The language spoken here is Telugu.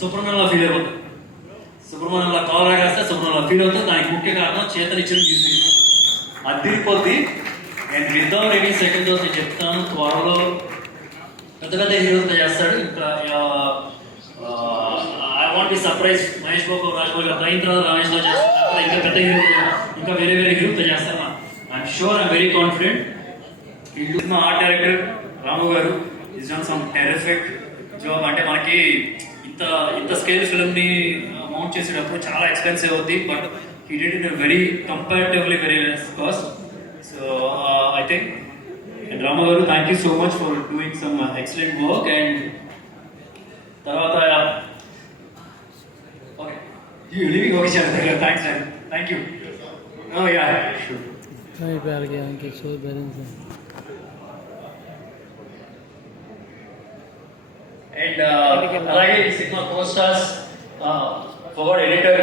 సుబ్రహ్మణ్యంలో ఫీల్ అయిపోతుంది. సుబ్రహ్మణ్యంలో కవర్ రాస్తే సుబ్రహ్మణ్యంలో ఫీల్ అవుతుంది. దానికి ముఖ్య కారణం చేతలు ఇచ్చిన మ్యూజిక్ అదిరిపోద్ది. And without any second thoughts నేను చెప్తాను, త్వరలో పెద్ద పెద్ద హీరోతో చేస్తాడు. ఇంకా I want be surprise. Mahesh Babu, Rajamouli అయిన తర్వాత రమేష్తో చేస్తారు, ఇంకా పెద్ద హీరో, ఇంకా వేరే వేరే హీరోతో చేస్తారు. I'm sure, I'm very confident. మా ఆర్ట్ డైరెక్టర్ రాము గారు is done some terrific job. అంటే మనకి ఇంత ఇంత స్కేల్ ఫిల్మ్ని మౌంట్ చేసేటప్పుడు చాలా ఎక్స్పెన్సివ్ అవుద్ది, but he did in very comparatively very less cost. So I think, and Ramu garu thank you so much for doing some excellent work. And తర్వాత okay living okay sir, thanks sir, thank you. Yeah sure. नहीं प्यार के अंकित सो बैलेंस है. అండ్ అలాగే ఈ cinema co stars for editor